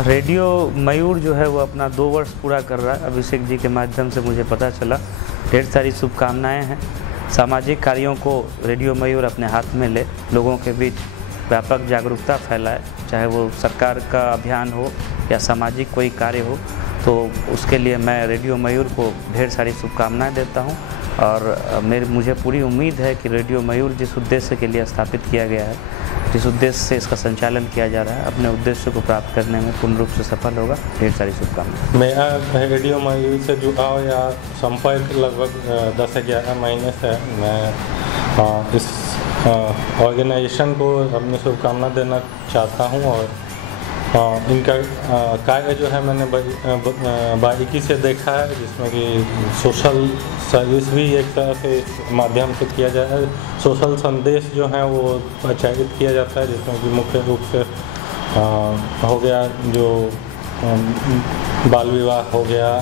Radio मयूर जो है वो अपना 2 वर्ष पूरा कर रहा है। अभिषेक जी के माध्यम से मुझे पता चला। ढेर सारी शुभकामनाएं हैं। सामाजिक कार्यों को रेडियो मयूर अपने हाथ में ले, लोगों के बीच व्यापक जागरूकता फैलाए, चाहे वो सरकार का अभियान हो या सामाजिक कोई कार्य हो, तो उसके लिए मैं रेडियो मयूर को ढेर सारी शुभकामनाएं देता हूं। और मुझे पूरी उम्मीद है कि रेडियो मयूर जिस उद्देश्य के लिए स्थापित किया गया है, जिस उद्देश्य से इसका संचालन किया जा रहा है, अपने उद्देश्य को प्राप्त करने में पूर्ण रूप से सफल होगा। ढेर सारी शुभकामनाएं। मैं रेडियो मयूर से जुड़ा हूँ या संपर्क लगभग 10-11 महीने से। मैं इस ऑर्गेनाइजेशन को अपनी शुभकामना देना चाहता हूँ और इनका कार्य जो है मैंने बारीकी से देखा है, जिसमें कि सोशल सर्विस भी एक तरह से इस माध्यम से किया जाता है। सोशल संदेश जो है वो प्रचारित किया जाता है, जिसमें कि मुख्य रूप से हो गया जो बाल विवाह हो गया,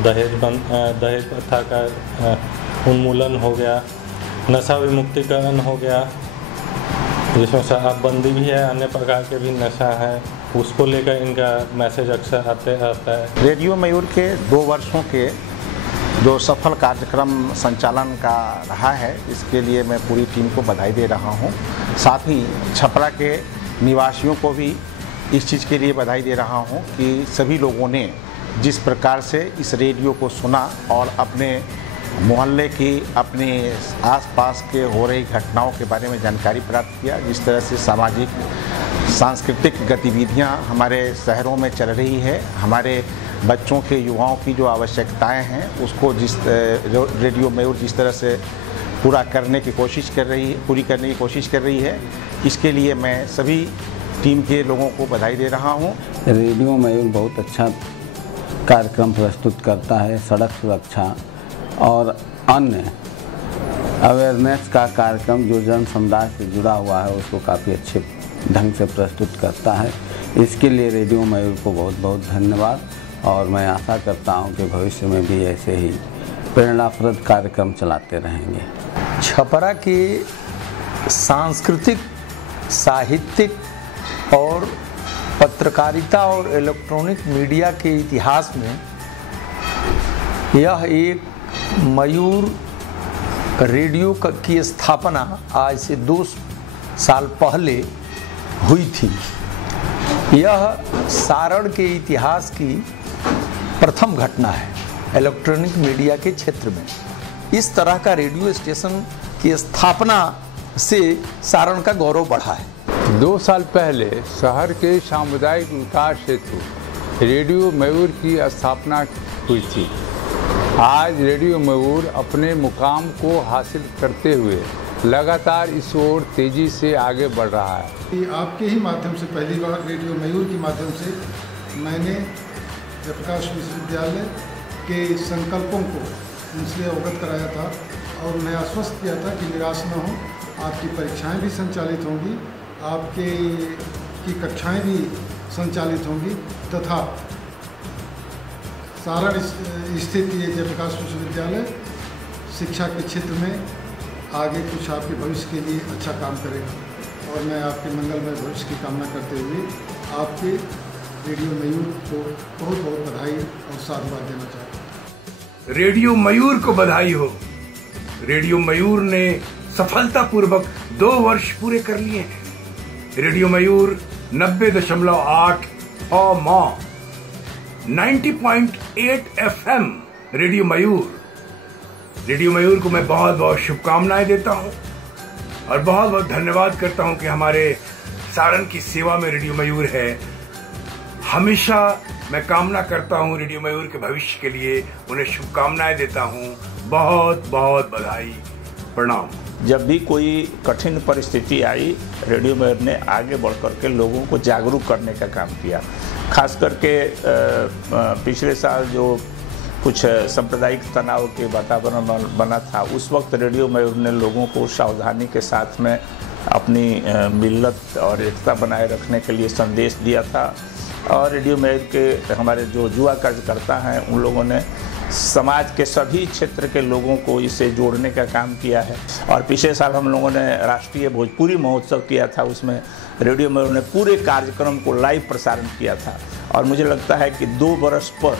दहेज प्रथा का उन्मूलन हो गया, नशा विमुक्तिकरण हो गया, जिसमें शराबबंदी भी है, अन्य प्रकार के भी नशा है, उसको लेकर इनका मैसेज अक्सर आते रहता है। रेडियो मयूर के 2 वर्षों के जो सफल कार्यक्रम संचालन का रहा है, इसके लिए मैं पूरी टीम को बधाई दे रहा हूं। साथ ही छपरा के निवासियों को भी इस चीज़ के लिए बधाई दे रहा हूं कि सभी लोगों ने जिस प्रकार से इस रेडियो को सुना और अपने मोहल्ले की, अपने आसपास के हो रही घटनाओं के बारे में जानकारी प्राप्त किया, जिस तरह से सामाजिक सांस्कृतिक गतिविधियां हमारे शहरों में चल रही है, हमारे बच्चों के, युवाओं की जो आवश्यकताएं हैं उसको जो रेडियो मयूर जिस तरह से पूरी करने की कोशिश कर रही है, इसके लिए मैं सभी टीम के लोगों को बधाई दे रहा हूं। रेडियो मयूर बहुत अच्छा कार्यक्रम प्रस्तुत करता है। सड़क सुरक्षा और अन्य अवेयरनेस का कार्यक्रम जो जन समुदाय से जुड़ा हुआ है उसको काफ़ी अच्छे ढंग से प्रस्तुत करता है। इसके लिए रेडियो मयूर को बहुत बहुत धन्यवाद और मैं आशा करता हूं कि भविष्य में भी ऐसे ही प्रेरणाप्रद कार्यक्रम चलाते रहेंगे। छपरा की सांस्कृतिक, साहित्यिक और पत्रकारिता और इलेक्ट्रॉनिक मीडिया के इतिहास में यह एक मयूर रेडियो की स्थापना आज से 2 साल पहले हुई थी। यह सारण के इतिहास की प्रथम घटना है इलेक्ट्रॉनिक मीडिया के क्षेत्र में। इस तरह का रेडियो स्टेशन की स्थापना से सारण का गौरव बढ़ा है। 2 साल पहले शहर के सामुदायिक विकास हेतु रेडियो मयूर की स्थापना हुई थी। आज रेडियो मयूर अपने मुकाम को हासिल करते हुए लगातार इस ओर तेजी से आगे बढ़ रहा है। आपके ही माध्यम से पहली बार रेडियो मयूर के माध्यम से मैंने जयप्रकाश विश्वविद्यालय के संकल्पों को उनसे अवगत कराया था और उन्हें आश्वस्त किया था कि निराश न हो, आपकी परीक्षाएं भी संचालित होंगी, आपके की कक्षाएं भी संचालित होंगी तथा सारण स्थित ये जयप्रकाश विश्वविद्यालय शिक्षा के क्षेत्र में आगे कुछ आपके भविष्य के लिए अच्छा काम करेगा और मैं आपके मंगलमय भविष्य की कामना करते हुए आपके रेडियो मयूर को बहुत बहुत बधाई और साधुवाद देना चाहता हूँ। रेडियो मयूर को बधाई हो। रेडियो मयूर ने सफलतापूर्वक 2 वर्ष पूरे कर लिए हैं। रेडियो मयूर 90.8 माह 90.8 FM रेडियो मयूर को मैं बहुत बहुत शुभकामनाएं देता हूं और बहुत बहुत धन्यवाद करता हूं कि हमारे सारण की सेवा में रेडियो मयूर है। हमेशा मैं कामना करता हूं रेडियो मयूर के भविष्य के लिए, उन्हें शुभकामनाएं देता हूं। बहुत बहुत बधाई, प्रणाम। जब भी कोई कठिन परिस्थिति आई, रेडियो मयूर ने आगे बढ़ करके लोगों को जागरूक करने का काम किया। खास करके पिछले साल जो कुछ सांप्रदायिक तनाव के वातावरण बना था, उस वक्त रेडियो मयूर ने लोगों को सावधानी के साथ में अपनी मिल्लत और एकता बनाए रखने के लिए संदेश दिया था। और रेडियो मयूर के हमारे जो युवा कार्यकर्ता हैं, उन लोगों ने समाज के सभी क्षेत्र के लोगों को इसे जोड़ने का काम किया है। और पिछले साल हम लोगों ने राष्ट्रीय भोजपुरी महोत्सव किया था, उसमें रेडियो मयूर ने पूरे कार्यक्रम को लाइव प्रसारण किया था। और मुझे लगता है कि 2 वर्ष पर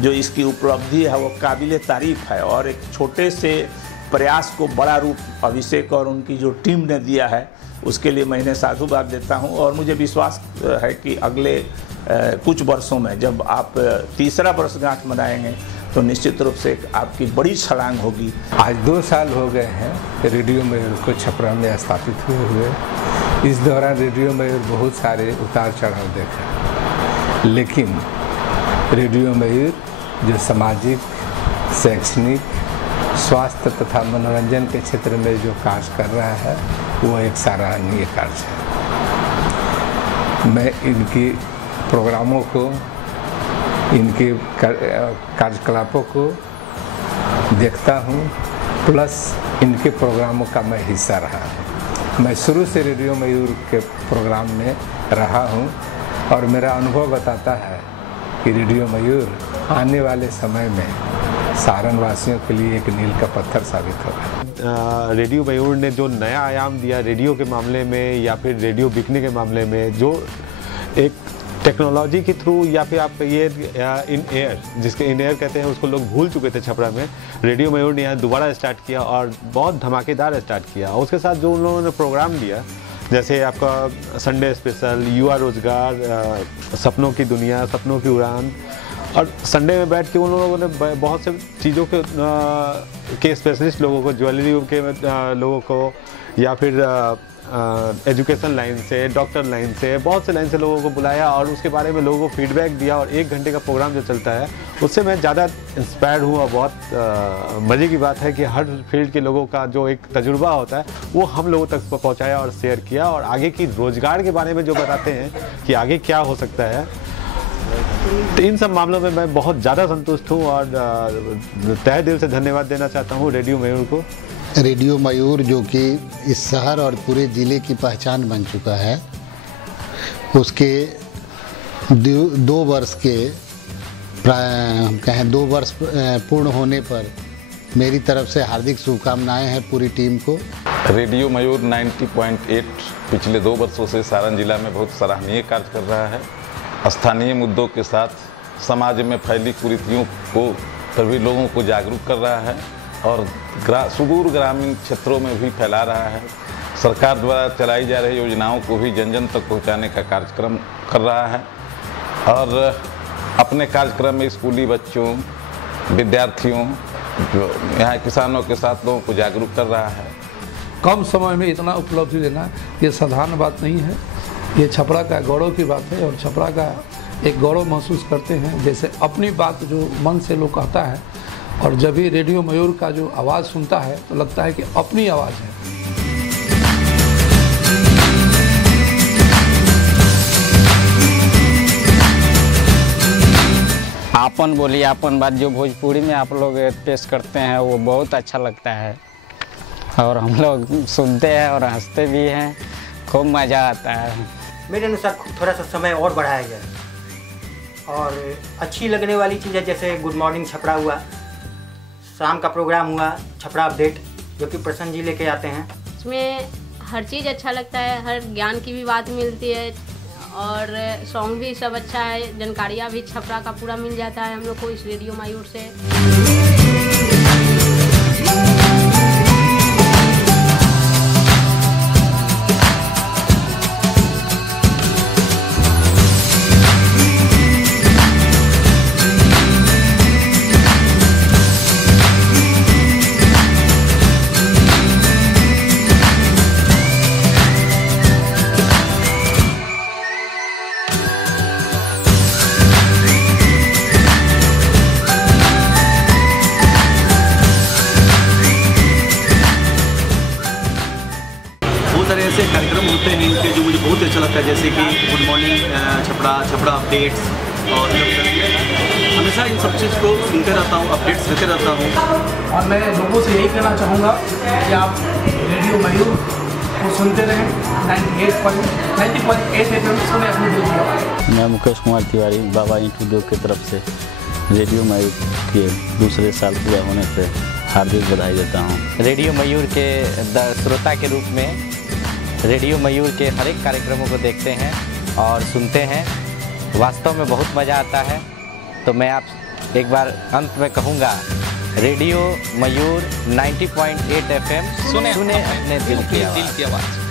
जो इसकी उपलब्धि है वो काबिल तारीफ है, और एक छोटे से प्रयास को बड़ा रूप अभिषेक और उनकी जो टीम ने दिया है उसके लिए मैं इन्हें साधुवाद देता हूं। और मुझे विश्वास है कि अगले कुछ वर्षों में जब आप 3रा वर्षगांठ मनाएंगे तो निश्चित रूप से आपकी बड़ी छलांग होगी। आज 2 साल हो गए हैं रेडियो मयूर को छपरा में स्थापित हुए। इस दौरान रेडियो मयूर बहुत सारे उतार चढ़ाव देखा, लेकिन रेडियो मयूर जो सामाजिक, शैक्षणिक, स्वास्थ्य तथा मनोरंजन के क्षेत्र में जो कार्य कर रहा है वो एक सराहनीय कार्य है। मैं इनकी प्रोग्रामों को, इनके कार्यकलापों को देखता हूँ, प्लस इनके प्रोग्रामों का मैं हिस्सा रहा हूँ। मैं शुरू से रेडियो मयूर के प्रोग्राम में रहा हूँ और मेरा अनुभव बताता है कि रेडियो मयूर आने वाले समय में सारण वासियों के लिए एक मील का पत्थर साबित होगा। रेडियो मयूर ने जो नया आयाम दिया रेडियो के मामले में या फिर रेडियो बिकने के मामले में, जो एक टेक्नोलॉजी के थ्रू या फिर आप ये इन एयर, जिसके इन एयर कहते हैं, उसको लोग भूल चुके थे छपरा में, रेडियो मयूर ने यहाँ दोबारा स्टार्ट किया और बहुत धमाकेदार स्टार्ट किया। और उसके साथ जो उन लोगों ने प्रोग्राम दिया, जैसे आपका संडे स्पेशल, युवा रोजगार, सपनों की दुनिया, सपनों की उड़ान, और संडे में बैठ के उन लोगों ने बहुत से चीज़ों के स्पेशलिस्ट लोगों को, ज्वेलरी के लोगों को, या फिर एजुकेशन लाइन से, डॉक्टर लाइन से, बहुत से लाइन से लोगों को बुलाया और उसके बारे में लोगों को फीडबैक दिया। और 1 घंटे का प्रोग्राम जो चलता है उससे मैं ज़्यादा इंस्पायर्ड हूँ। और बहुत मज़े की बात है कि हर फील्ड के लोगों का जो एक तजुर्बा होता है वो हम लोगों तक पहुँचाया और शेयर किया। और आगे की रोज़गार के बारे में जो बताते हैं कि आगे क्या हो सकता है, तो इन सब मामलों में मैं बहुत ज़्यादा संतुष्ट हूँ और तहे दिल से धन्यवाद देना चाहता हूँ रेडियो मयूर को। रेडियो मयूर जो कि इस शहर और पूरे ज़िले की पहचान बन चुका है, उसके 2 वर्ष के हम कहें 2 वर्ष पूर्ण होने पर मेरी तरफ से हार्दिक शुभकामनाएं हैं पूरी टीम को। रेडियो मयूर 90.8 पिछले 2 वर्षों से सारण जिला में बहुत सराहनीय कार्य कर रहा है। स्थानीय मुद्दों के साथ समाज में फैली कुरीतियों को सभी लोगों को जागरूक कर रहा है और सुदूर ग्रामीण क्षेत्रों में भी फैला रहा है। सरकार द्वारा चलाई जा रही योजनाओं को भी जन जन तक पहुंचाने का कार्यक्रम कर रहा है और अपने कार्यक्रम में स्कूली बच्चों, विद्यार्थियों, जो यहाँ किसानों के साथ लोगों को जागरूक कर रहा है। कम समय में इतना उपलब्धि लेना ये साधारण बात नहीं है। ये छपरा का गौरव की बात है और छपरा का एक गौरव महसूस करते हैं। जैसे अपनी बात जो मन से लोग कहता है और जब भी रेडियो मयूर का जो आवाज़ सुनता है तो लगता है कि अपनी आवाज़ है। आपन बोली आपन बात जो भोजपुरी में आप लोग पेश करते हैं वो बहुत अच्छा लगता है और हम लोग सुनते हैं और हंसते भी हैं, खूब मज़ा आता है। मेरे अनुसार थोड़ा सा समय और बढ़ाया गया और अच्छी लगने वाली चीज़ है, जैसे गुड मॉर्निंग छपरा हुआ, शाम का प्रोग्राम हुआ छपरा अपडेट जो कि प्रसन्न जी लेके आते हैं। इसमें हर चीज़ अच्छा लगता है, हर ज्ञान की भी बात मिलती है और सॉन्ग भी सब अच्छा है, जानकारियाँ भी छपरा का पूरा मिल जाता है हम लोग को इस रेडियो मयूर से। ऐसे कार्यक्रम होते हैं इनके जो मुझे बहुत अच्छा लगता है, जैसे कि good morning Chhapra, Chhapra updates, और हमेशा इन सब चीज़ को सुनते रहता हूँ, अपडेट्स देते रहता हूँ। और मैं लोगों से यही कहना चाहूँगा कि आप रेडियो मयूर को सुनते रहें। 90.8 FM सुने अपने दिल की आवाज़। मैं मुकेश कुमार तिवारी बाबा इंटूडियो की तरफ से रेडियो मयूर के दूसरे साल पूरा होने पे हार्दिक बधाई देता हूँ। रेडियो मयूर के श्रोता के रूप में रेडियो मयूर के हर एक कार्यक्रमों को देखते हैं और सुनते हैं, वास्तव में बहुत मज़ा आता है। तो मैं आप एक बार अंत में कहूँगा, रेडियो मयूर 90.8 FM सुने अपने दिल की आवाज़।